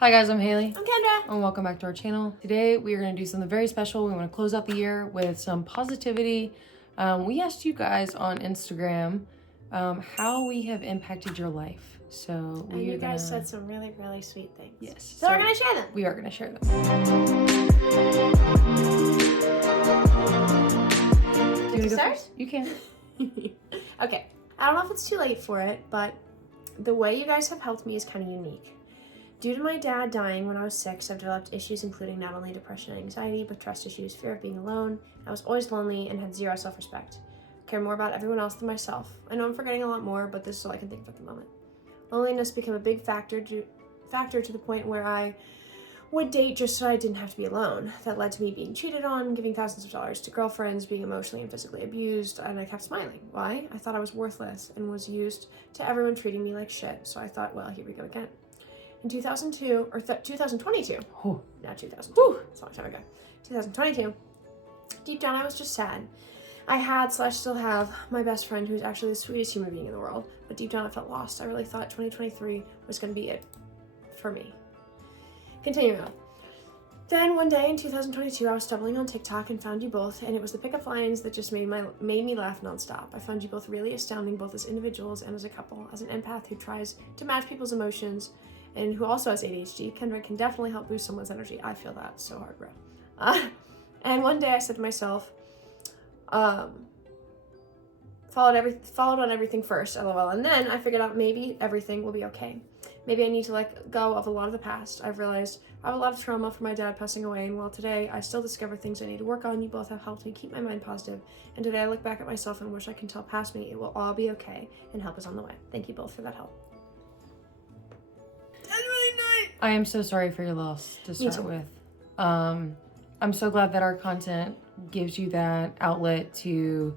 Hi guys, I'm Haley. I'm Kendra. And welcome back to our channel. Today we are going to do something very special. We want to close out the year with some positivity. We asked you guys on Instagram how we have impacted your life. So you guys said some really, really sweet things. Yes. So we're going to share them. We are going to share them. Do you want to go first? You can. Okay. I don't know if it's too late for it, but the way you guys have helped me is kind of unique. Due to my dad dying when I was 6, I've developed issues including not only depression and anxiety, but trust issues, fear of being alone. I was always lonely and had zero self-respect. I care more about everyone else than myself. I know I'm forgetting a lot more, but this is all I can think of at the moment. Loneliness became a big factor to the point where I would date just so I didn't have to be alone. That led to me being cheated on, giving thousands of dollars to girlfriends, being emotionally and physically abused, and I kept smiling. Why? I thought I was worthless and was used to everyone treating me like shit. So I thought, well, here we go again. In 2022, not 2002, it's a long time ago, 2022, deep down I was just sad. I had / still have my best friend who's actually the sweetest human being in the world, but deep down I felt lost. I really thought 2023 was going to be it for me. Continuing on. Then one day in 2022, I was stumbling on TikTok and found you both, and it was the pickup lines that just made me laugh nonstop. I found you both really astounding, both as individuals and as a couple. As an empath who tries to match people's emotions, and who also has ADHD, Kendra can definitely help boost someone's energy. I feel that so hard, bro. And one day I said to myself, followed on everything first, lol. And then I figured out maybe everything will be okay. Maybe I need to let go of a lot of the past. I've realized I have a lot of trauma from my dad passing away, and while today I still discover things I need to work on, you both have helped me keep my mind positive. And today I look back at myself and wish I can tell past me it will all be okay, and help is on the way. Thank you both for that help. I am so sorry for your loss to start with. I'm so glad that our content gives you that outlet to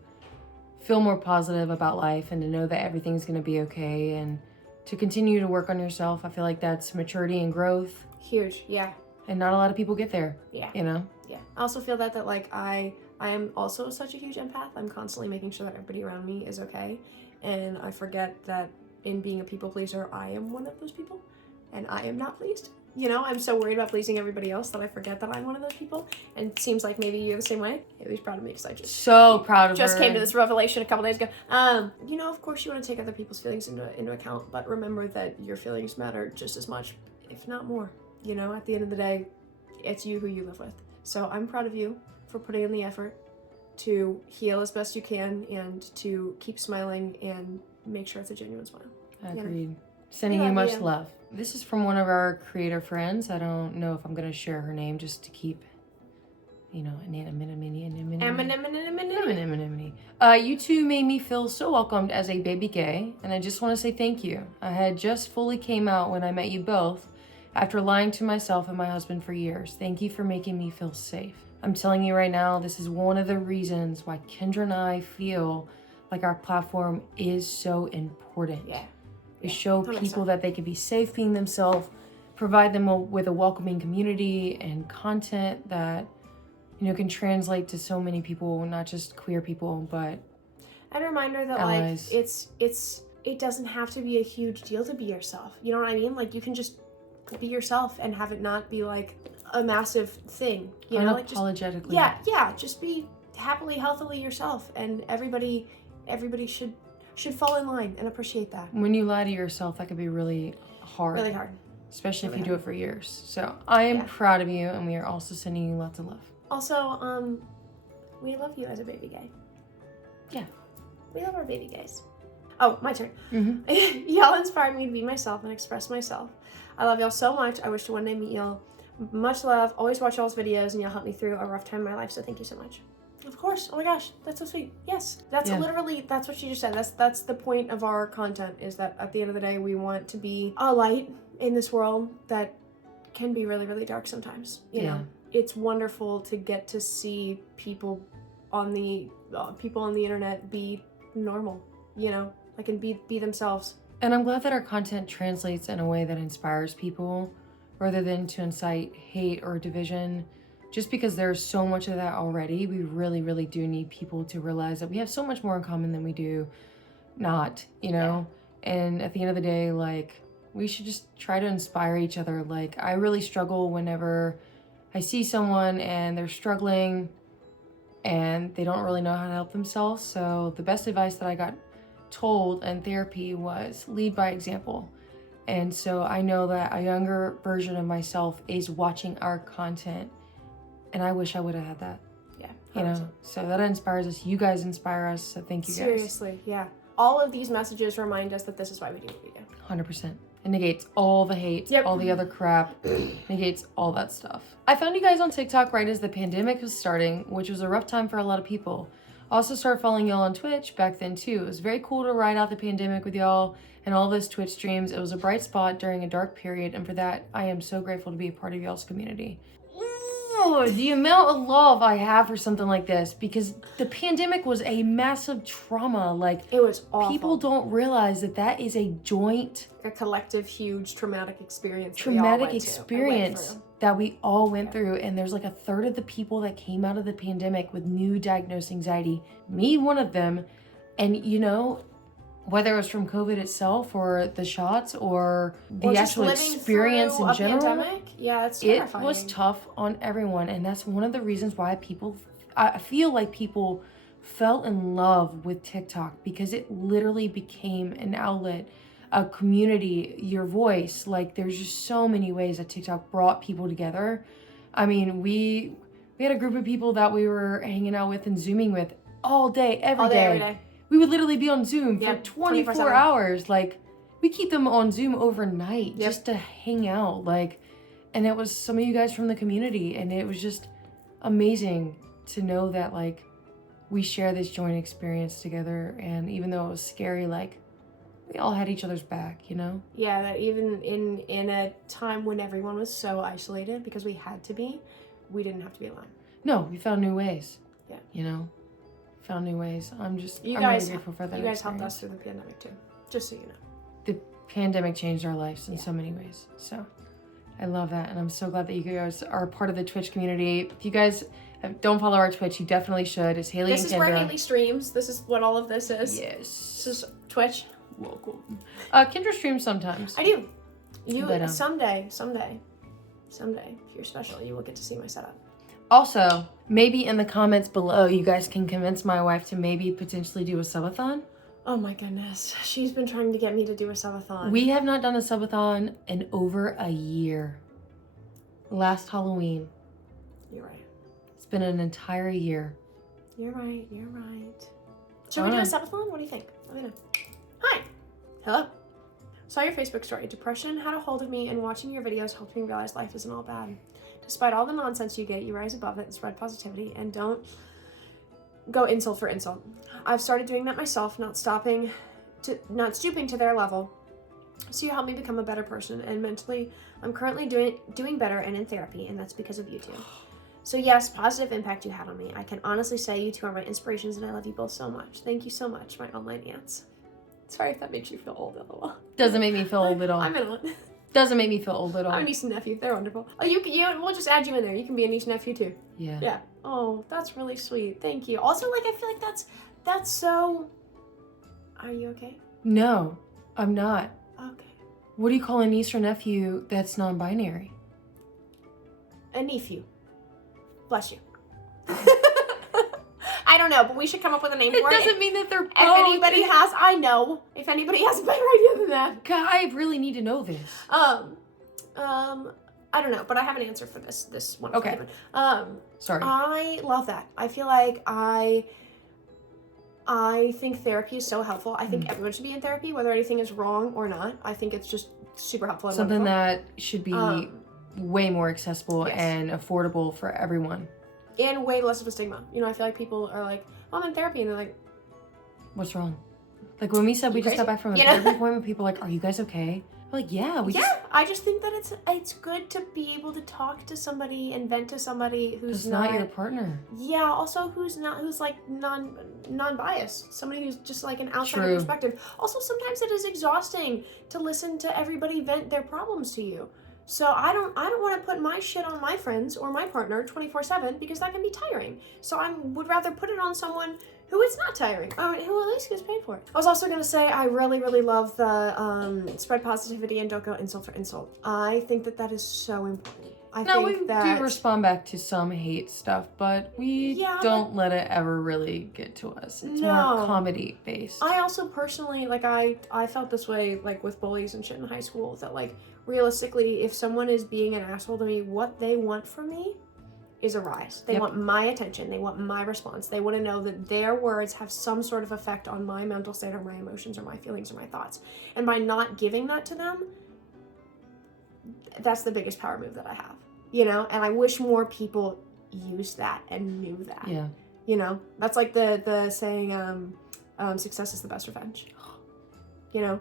feel more positive about life and to know that everything's going to be okay and to continue to work on yourself. I feel like that's maturity and growth. Huge, yeah. And not a lot of people get there. Yeah. You know? Yeah. I also feel that like I am also such a huge empath. I'm constantly making sure that everybody around me is okay. And I forget that in being a people pleaser, I am one of those people. And I am not pleased. You know, I'm so worried about pleasing everybody else that I forget that I'm one of those people. And it seems like maybe you're the same way. Haley's proud of me because I just came to this revelation a couple days ago. You know, of course you want to take other people's feelings into account, but remember that your feelings matter just as much, if not more. You know, at the end of the day, it's you who you live with. So I'm proud of you for putting in the effort to heal as best you can and to keep smiling and make sure it's a genuine smile. Agreed. You know? Sending you much love. This is from one of our creator friends. I don't know if I'm going to share her name just to keep, you know, anonymity. You two made me feel so welcomed as a baby gay, and I just want to say thank you. I had just fully came out when I met you both after lying to myself and my husband for years. Thank you for making me feel safe. I'm telling you right now, this is one of the reasons why Kendra and I feel like our platform is so important. Yeah. To show people that they can be safe being themselves, provide them with a welcoming community and content that, you know, can translate to so many people, not just queer people, but and a reminder that allies. Like it doesn't have to be a huge deal to be yourself. You know what I mean? Like you can just be yourself and have it not be like a massive thing. You know, like unapologetically. Yeah. Just be happily, healthily yourself, and everybody should fall in line and appreciate that. When you lie to yourself, that could be really hard. Really hard. Especially if you do it for years. So I am proud of you, and we are also sending you lots of love. Also, we love you as a baby gay. Yeah. We love our baby gays. Oh, my turn. Mm-hmm. Y'all inspired me to be myself and express myself. I love y'all so much. I wish to one day meet y'all. Much love. Always watch y'all's videos, and y'all helped me through a rough time in my life, so thank you so much. Of course. Oh my gosh, that's so sweet. Yes, that's literally, that's what she just said. That's the point of our content, is that at the end of the day, we want to be a light in this world that can be really, really dark sometimes. You know, it's wonderful to get to see people on the internet be normal. You know, like and be themselves. And I'm glad that our content translates in a way that inspires people, rather than to incite hate or division. Just because there's so much of that already, we really, really do need people to realize that we have so much more in common than we do not, you know? And at the end of the day, like, we should just try to inspire each other. Like, I really struggle whenever I see someone and they're struggling and they don't really know how to help themselves. So the best advice that I got told in therapy was lead by example. And so I know that a younger version of myself is watching our content, and I wish I would have had that. Yeah. 100%. You know, so that inspires us. You guys inspire us, so thank you guys. Seriously, yeah. All of these messages remind us that this is why we do what we do. 100%. It negates all the hate, Yep. all the other crap, negates all that stuff. I found you guys on TikTok right as the pandemic was starting, which was a rough time for a lot of people. I also started following y'all on Twitch back then too. It was very cool to ride out the pandemic with y'all and all those Twitch streams. It was a bright spot during a dark period, and for that, I am so grateful to be a part of y'all's community. Ooh, the amount of love I have for something like this, because the pandemic was a massive trauma. Like, It was awful. people don't realize that that is a joint A collective, huge, traumatic experience. traumatic experience that we all went through. And there's like a third of the people that came out of the pandemic with new diagnosed anxiety, me one of them. And you know, whether it was from COVID itself or the shots or the actual experience in general, pandemic, yeah, it's terrifying. it was tough on everyone. And that's one of the reasons why I feel like people fell in love with TikTok, because it literally became an outlet, a community, your voice. Like, there's just so many ways that TikTok brought people together. I mean, we had a group of people that we were hanging out with and Zooming with all day, every day. We would literally be on Zoom for 24 24/7. hours. Like, we keep them on Zoom overnight just to hang out. Like, and it was some of you guys from the community, and it was just amazing to know that, like, we share this joint experience together. And even though it was scary, like, we all had each other's back, you know? Yeah, that even in a time when everyone was so isolated because we had to be, we didn't have to be alone. No, we found new ways. Yeah. You know? Found new ways. I'm really grateful for that. You guys helped us through the pandemic too, just so you know. The pandemic changed our lives in so many ways. So I love that. And I'm so glad that you guys are part of the Twitch community. If you guys don't follow our Twitch, you definitely should. It's Hailee and Kendra. This is where Hailee streams. This is what all of this is. Yes. This is Twitch. Welcome. Kendra streams sometimes. I do. But, someday, if you're special, you will get to see my setup. Also, maybe in the comments below, you guys can convince my wife to maybe potentially do a subathon. Oh my goodness. She's been trying to get me to do a subathon. We have not done a subathon in over a year. Last Halloween. You're right. It's been an entire year. You're right. Should we do a subathon? What do you think? Let me know. Hi. Hello. Saw your Facebook story. Depression had a hold of me, and watching your videos helped me realize life isn't all bad. Despite all the nonsense you get, you rise above it and spread positivity, and don't go insult for insult. I've started doing that myself, not stooping to their level. So you helped me become a better person, and mentally, I'm currently doing better and in therapy, and that's because of you two. So yes, positive impact you had on me. I can honestly say you two are my inspirations, and I love you both so much. Thank you so much, my online aunts. Sorry if that makes you feel old at all. Doesn't make me feel old at all. I'm an aunt. Doesn't make me feel old at all. I'm a niece and nephew. They're wonderful. Oh, we'll just add you in there. You can be a niece and nephew too. Yeah. Yeah. Oh, that's really sweet. Thank you. Also, like, I feel like that's so. Are you okay? No, I'm not. Okay. What do you call a niece or nephew that's non-binary? A nephew. Bless you. I don't know, but we should come up with a name for it. It doesn't mean that they're both. If anybody has a better idea than that. God, I really need to know this. I don't know, but I have an answer for this one. Okay. Sorry. I love that. I feel like I think therapy is so helpful. I think everyone should be in therapy, whether anything is wrong or not. I think it's just super helpful and something wonderful. that should be way more accessible and affordable for everyone. And way less of a stigma. You know, I feel like people are like, oh, I'm in therapy, and they're like, what's wrong? Like when we said we just got back from a therapy appointment, people are like, are you guys okay? We're like, yeah, I just think that it's good to be able to talk to somebody and vent to somebody who's not your partner. Yeah, also who's like non-biased. Somebody who's just like an outside perspective. Also, sometimes it is exhausting to listen to everybody vent their problems to you. So I don't want to put my shit on my friends or my partner 24/7 because that can be tiring. So I would rather put it on someone who it's not tiring, or who at least gets paid for it. I was also gonna say I really love the spread positivity and don't go insult for insult. I think that is so important. I think that do respond back to some hate stuff, but we don't let it ever really get to us. It's more comedy based. I also personally, like, I felt this way, like, with bullies and shit in high school, that, like, realistically, if someone is being an asshole to me, what they want from me is a rise. They want my attention. They want my response. They want to know that their words have some sort of effect on my mental state or my emotions or my feelings or my thoughts. And by not giving that to them, that's the biggest power move that I have, you know? And I wish more people used that and knew that. Yeah. You know? That's like the saying, success is the best revenge. You know?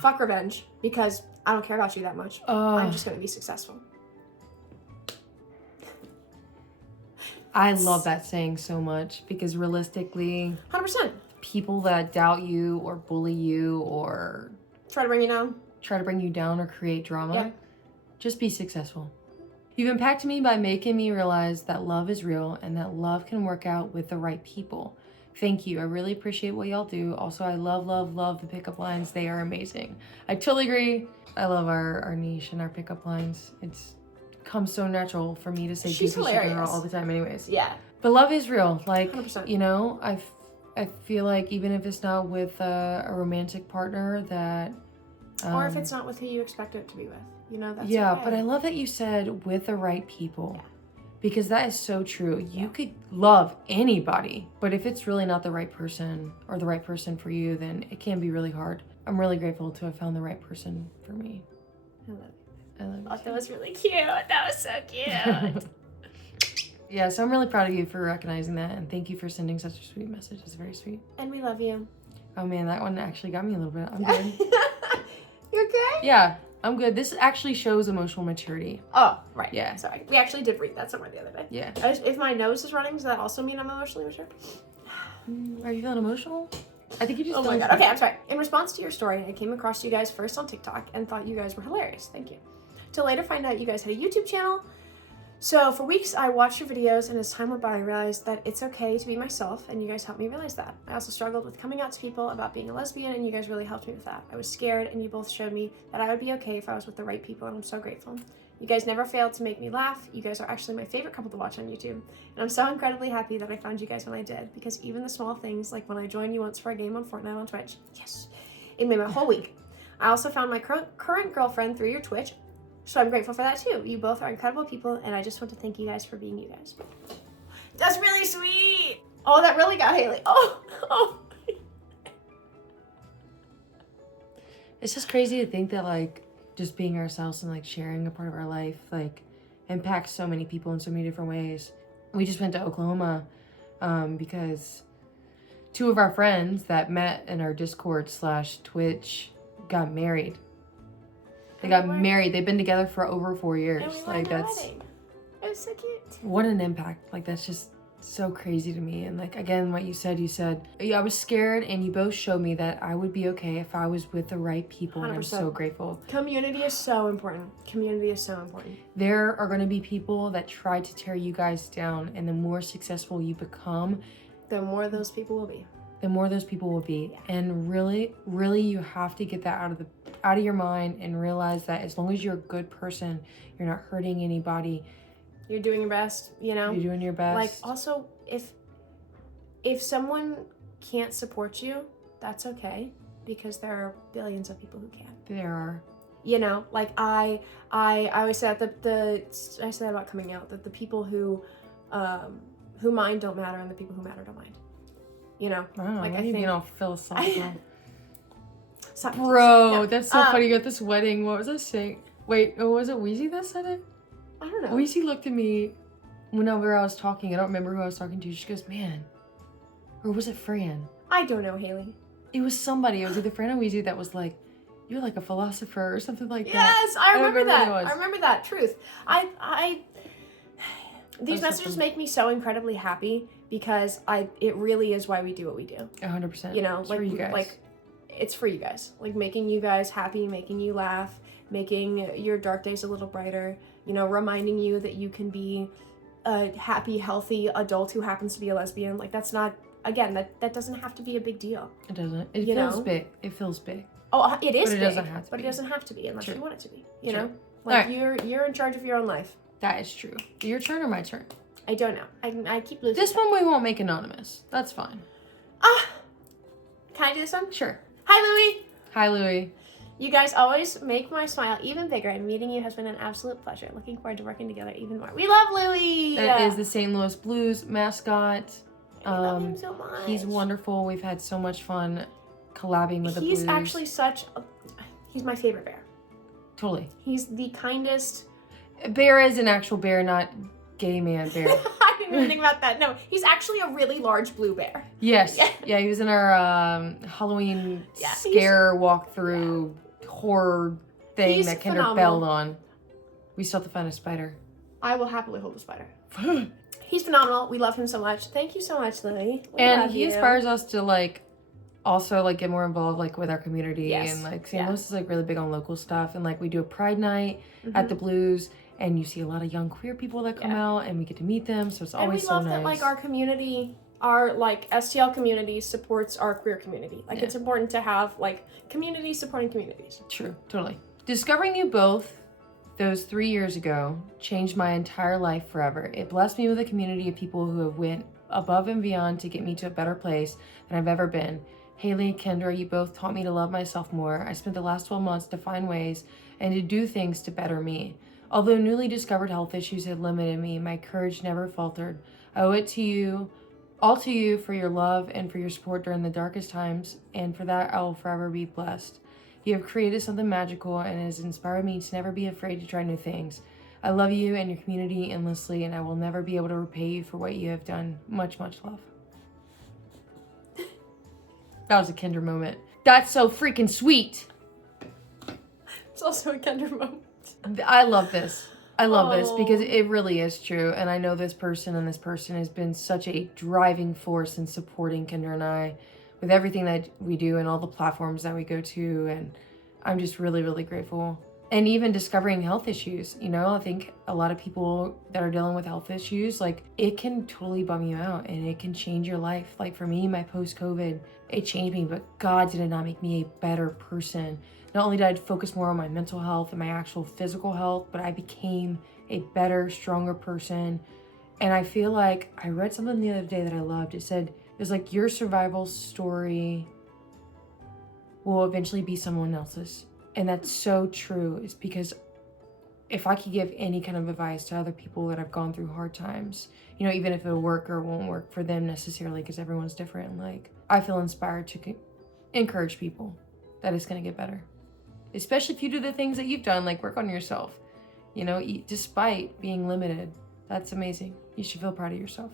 Fuck revenge, because I don't care about you that much. I'm just going to be successful. I love that saying so much, because realistically, 100%. people that doubt you or bully you or try to bring you down or create drama, just be successful. You've impacted me by making me realize that love is real and that love can work out with the right people. Thank you. I really appreciate what y'all do. Also, I love the pickup lines. They are amazing. I totally agree. I love our niche and our pickup lines. It's comes so natural for me to say she's hilarious girl all the time anyways. Yeah. But love is real. Like, 100%. you know, I feel like even if it's not with a romantic partner that... or if it's not with who you expect it to be with. You know, that's yeah, okay. But I love that you said with the right people. Yeah. Because that is so true. You could love anybody, but if it's really not the right person or the right person for you, then it can be really hard. I'm really grateful to have found the right person for me. I love you. I love you. Oh, that was really cute. That was so cute. Yeah, so I'm really proud of you for recognizing that, and thank you for sending such a sweet message. It's very sweet. And we love you. Oh man, that one actually got me a little bit. I'm good. You're good? Yeah, I'm good. This actually shows emotional maturity. Oh, right. Yeah. Sorry. We actually did read that somewhere the other day. Yeah. If my nose is running, does that also mean I'm emotionally mature? Are you feeling emotional? I think you just... Oh my god. Okay, I'm sorry. In response to your story, I came across you guys first on TikTok and thought you guys were hilarious. Thank you. To later find out you guys had a YouTube channel. So for weeks, I watched your videos, and as time went by, I realized that it's okay to be myself, and you guys helped me realize that. I also struggled with coming out to people about being a lesbian, and you guys really helped me with that. I was scared, and you both showed me that I would be okay if I was with the right people, and I'm so grateful. You guys never failed to make me laugh. You guys are actually my favorite couple to watch on YouTube, and I'm so incredibly happy that I found you guys when I did, because even the small things, like when I joined you once for a game on Fortnite on Twitch, yes, it made my whole week. I also found my current girlfriend through your Twitch, so I'm grateful for that too. You both are incredible people, and I just want to thank you guys for being you guys. That's really sweet. Oh, that really got Hailee. Oh. It's just crazy to think that, like, just being ourselves and, like, sharing a part of our life, like, impacts so many people in so many different ways. We just went to Oklahoma because two of our friends that met in our Discord/Twitch got married. They got married. They've been together for over 4 years. Like, that's... It was so cute. What an impact. Like, that's just so crazy to me. And, like, again, what you said, I was scared, and you both showed me that I would be okay if I was with the right people, 100%. And I'm so grateful. Community is so important. Community is so important. There are going to be people that try to tear you guys down, and the more successful you become, the more those people will be. Yeah. And really you have to get that out of your mind and realize that as long as you're a good person, you're not hurting anybody. You're doing your best, you know? You're doing your best. Like, also, if someone can't support you, that's okay, because there are billions of people who can. There are. You know, like, I always say that I say that about coming out, that the people who mind don't matter, and the people who matter don't mind. You know, I don't know, like, I think, think, you know, philosophical. Bro, no. That's so funny. You got this wedding. What was I saying? Wait, was it Weezy that said it? I don't know. Weezy looked at me whenever I was talking. I don't remember who I was talking to. She goes, man. Or was it Fran? I don't know, Hailee. It was somebody. It was either Fran or Weezy that was like, you're like a philosopher or something like that. Yes, I remember that. I remember that. Truth. These messages make me so incredibly happy, because it really is why we do what we do. 100%. You know, it's for you guys. Like, it's for you guys. Like, making you guys happy, making you laugh, making your dark days a little brighter, you know, reminding you that you can be a happy, healthy adult who happens to be a lesbian. Like, that's not, again, that doesn't have to be a big deal. It doesn't. It You feels know? big. It feels big. Oh, it is But it big, doesn't have to but be. it doesn't have to be unless True. you want it to be, you True. know? Like, Alright. you're in charge of your own life. That is true. Your turn or my turn? I don't know. I keep losing. This one we won't make anonymous. That's fine. Can I do this one? Sure. Hi, Louie. Hi, Louie. You guys always make my smile even bigger, and meeting you has been an absolute pleasure. Looking forward to working together even more. We love Louie. That is the St. Louis Blues mascot. I love him so much. He's wonderful. We've had so much fun collabing with the Blues. He's actually he's my favorite bear. Totally. He's the kindest. Bear is an actual bear, not gay man bear. I didn't even think about that. No, he's actually a really large blue bear. Yes. Yeah, he was in our Halloween scare walkthrough horror thing He's that Kendra phenomenal. bailed on. We still have to find a spider. I will happily hold the spider. He's phenomenal. We love him so much. Thank you so much, Lily. We And love he you. inspires us to like also like get more involved like with our community. Yes. And like St. Louis is like really big on local stuff, and like we do a pride night at the Blues, and you see a lot of young queer people that come out, and we get to meet them, so it's always so nice. And we love that like our community, our like STL community supports our queer community. Like it's important to have like communities supporting communities. True, totally. Discovering you both those 3 years ago changed my entire life forever. It blessed me with a community of people who have went above and beyond to get me to a better place than I've ever been. Hailee and Kendra, you both taught me to love myself more. I spent the last 12 months to find ways and to do things to better me. Although newly discovered health issues had limited me, my courage never faltered. I owe it to you, all to you, for your love and for your support during the darkest times, and for that I will forever be blessed. You have created something magical and it has inspired me to never be afraid to try new things. I love you and your community endlessly, and I will never be able to repay you for what you have done. Much, much love. That was a Kendra moment. That's so freaking sweet. It's also a Kendra moment. I love this. I love this because it really is true. And I know this person and this person has been such a driving force in supporting Kendra and I with everything that we do and all the platforms that we go to. And I'm just really, really grateful. And even discovering health issues, you know, I think a lot of people that are dealing with health issues, like it can totally bum you out and it can change your life. Like for me, my post-COVID, it changed me, but God did it not make me a better person. Not only did I focus more on my mental health and my actual physical health, but I became a better, stronger person. And I feel like I read something the other day that I loved. It said, it's like your survival story will eventually be someone else's. And that's so true. It's because if I could give any kind of advice to other people that have gone through hard times, you know, even if it'll work or won't work for them necessarily because everyone's different, like I feel inspired to encourage people that it's going to get better. Especially if you do the things that you've done, like work on yourself, you know, despite being limited. That's amazing. You should feel proud of yourself.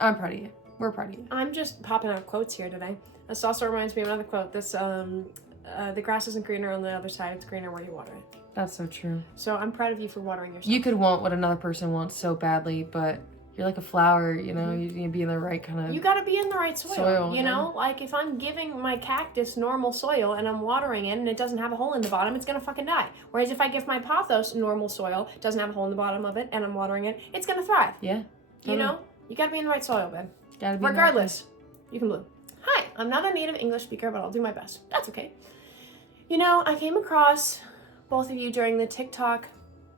I'm proud of you. We're proud of you. I'm just popping out quotes here today. This also reminds me of another quote. This, the grass isn't greener on the other side, it's greener where you water it. That's so true. So I'm proud of you for watering yourself. You could want what another person wants so badly, but you're like a flower, you know, you need to be in the right kind of You gotta be in the right soil, you yeah. know? Like if I'm giving my cactus normal soil and I'm watering it and it doesn't have a hole in the bottom, it's gonna fucking die. Whereas if I give my pothos normal soil, doesn't have a hole in the bottom of it, and I'm watering it, it's gonna thrive. Yeah. You know? You gotta be in the right soil, babe. Gotta be Regardless, you can bloom. Hi, I'm not a native English speaker, but I'll do my best. That's okay. You know, I came across both of you during the TikTok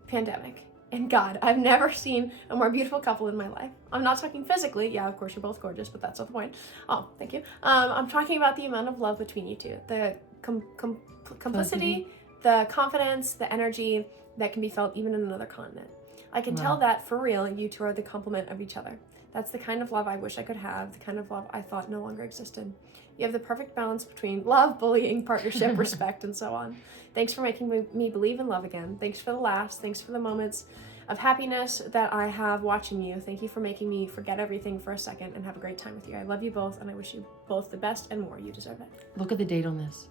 pandemic. And God, I've never seen a more beautiful couple in my life. I'm not talking physically. Yeah, of course, you're both gorgeous, but that's not the point. Oh, thank you. I'm talking about the amount of love between you two. The complicity, the confidence, the energy that can be felt even in another continent. I can tell that, for real, you two are the complement of each other. That's the kind of love I wish I could have, the kind of love I thought no longer existed. You have the perfect balance between love, bullying, partnership, respect, and so on. Thanks for making me believe in love again. Thanks for the laughs. Thanks for the moments of happiness that I have watching you. Thank you for making me forget everything for a second and have a great time with you. I love you both, and I wish you both the best and more. You deserve it. Look at the date on this.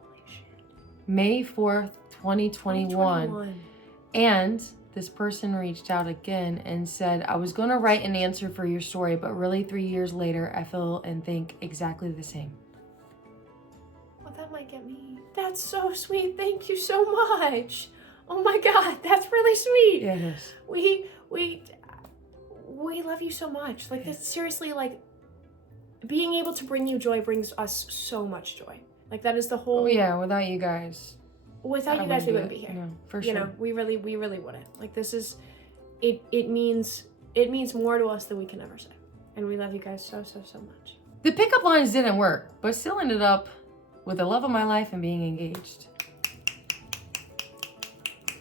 Holy shit. May 4th, 2021. And this person reached out again and said, I was going to write an answer for your story, but really 3 years later, I feel and think exactly the same. What that that might get me. That's so sweet. Thank you so much. Oh my God, that's really sweet. Yeah, it is. We love you so much. Like, that's seriously, like, being able to bring you joy brings us so much joy. Like, that is the whole. Oh yeah, without you guys. Without you guys, we wouldn't be here. No, for sure. You know, we really wouldn't. Like, this is, it means more to us than we can ever say. And we love you guys so much. The pickup lines didn't work, but still ended up with the love of my life and being engaged.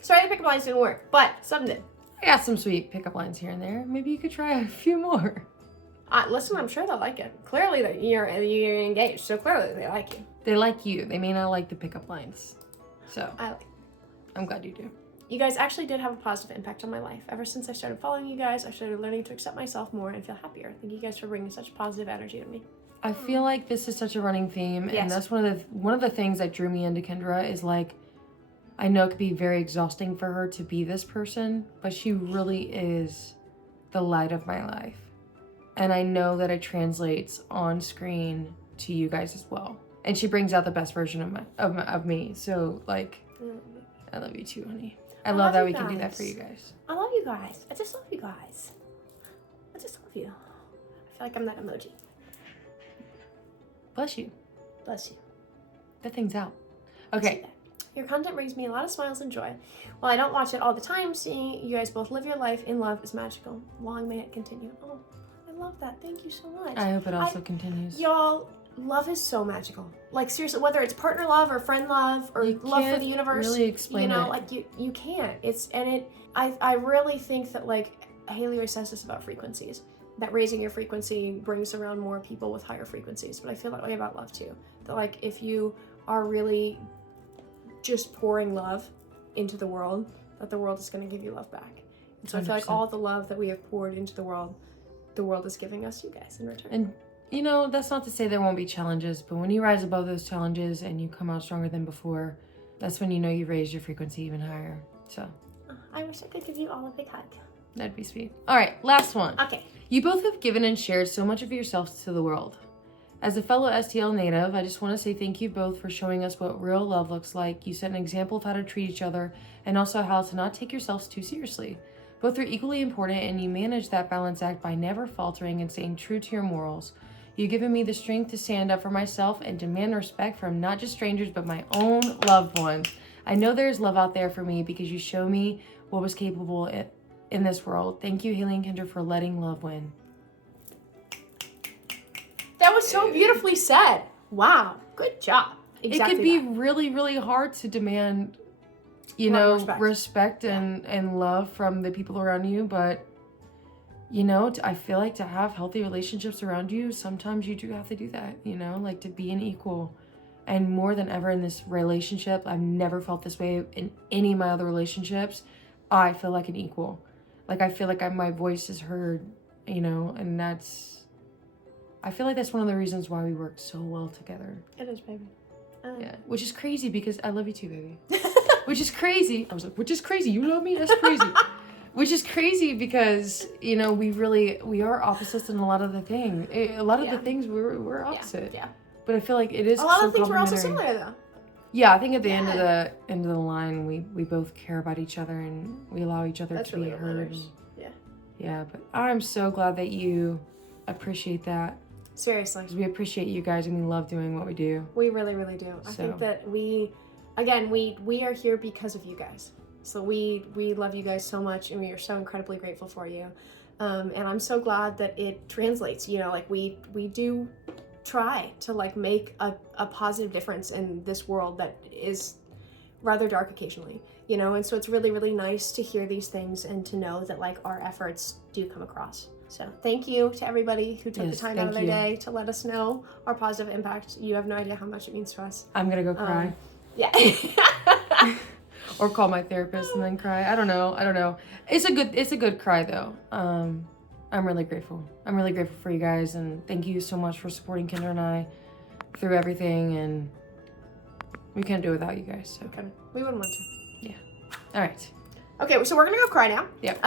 Sorry, the pickup lines didn't work, but something did. I got some sweet pickup lines here and there. Maybe you could try a few more. Listen, I'm sure they'll like it. Clearly, that you're engaged, so clearly they like you. They like you. They may not like the pickup lines. So I like. I'm glad you do. You guys actually did have a positive impact on my life. Ever since I started following you guys, I started learning to accept myself more and feel happier. Thank you guys for bringing such positive energy to me. I feel like this is such a running theme, Yes. and that's one of the things that drew me into Kendra is like, I know it could be very exhausting for her to be this person, but she really is the light of my life. And I know that it translates on screen to you guys as well. And she brings out the best version of me. So like, I love you too, honey. I love that we can do that for you guys. I love you guys. I just love you guys. I just love you. I feel like I'm that emoji. Bless you. Bless you. That thing's out. Okay. Your content brings me a lot of smiles and joy. While I don't watch it all the time, seeing you guys both live your life in love is magical. Long may it continue. Oh, I love that. Thank you so much. I hope it also continues. Y'all, love is so magical. Like, seriously, whether it's partner love or friend love or love for the universe, really explain you know, it. like you can't. I really think that, like, Hailee always says this about frequencies, that raising your frequency brings around more people with higher frequencies. But I feel that way about love too. That, like, if you are really just pouring love into the world, that the world is going to give you love back. And so 100%. I feel like all the love that we have poured into the world is giving us you guys in return. And you know, that's not to say there won't be challenges, but when you rise above those challenges and you come out stronger than before, that's when you know you've raised your frequency even higher. So I wish I could give you all a big hug. That'd be sweet. All right, last one. Okay. You both have given and shared so much of yourselves to the world. As a fellow STL native, I just want to say thank you both for showing us what real love looks like. You set an example of how to treat each other and also how to not take yourselves too seriously. Both are equally important, and you manage that balance act by never faltering and staying true to your morals. You've given me the strength to stand up for myself and demand respect from not just strangers, but my own loved ones. I know there's love out there for me because you show me what was capable in this world. Thank you, Hailee and Kendra, for letting love win. That was so beautifully said. Wow. Good job. Exactly. It could be really, really hard to demand, respect and love from the people around you, but I feel like to have healthy relationships around you, sometimes you do have to do that, like to be an equal. And more than ever in this relationship, I've never felt this way in any of my other relationships. I feel like an equal. Like I feel like my voice is heard, and I feel like that's one of the reasons why we work so well together. It is, baby. Yeah, which is crazy because I love you too, baby. Which is crazy. I was like, which is crazy. You love me? That's crazy. Which is crazy because, we are opposites in a lot of the things. A lot of the things we're opposite. Yeah. But I feel like it is a lot so of things we're also complementary. similar, though. Yeah, I think at the end of the line, we both care about each other and we allow each other to be heard. Yeah, but I'm so glad that you appreciate that. Seriously. Because we appreciate you guys and we love doing what we do. We really, really do. I think that we are here because of you guys. So we love you guys so much and we are so incredibly grateful for you. And I'm so glad that it translates, we do try to make a positive difference in this world that is rather dark occasionally, and so it's really, really nice to hear these things and to know that our efforts do come across. So thank you to everybody who took the time out of their day to let us know our positive impact. You have no idea how much it means to us. I'm gonna go cry. Yeah. Or call my therapist and then cry. I don't know. It's a good cry though. I'm really grateful. I'm really grateful for you guys, and thank you so much for supporting Kendra and I through everything, and we can't do it without you guys. So Okay. We wouldn't want to. Yeah. All right. Okay, so we're gonna go cry now. Yep.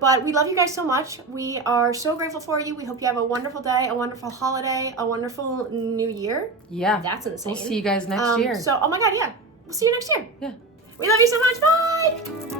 But we love you guys so much. We are so grateful for you. We hope you have a wonderful day, a wonderful holiday, a wonderful new year. Yeah. That's insane. We'll see you guys next year. So, oh my God, yeah. We'll see you next year. Yeah. We love you so much. Bye.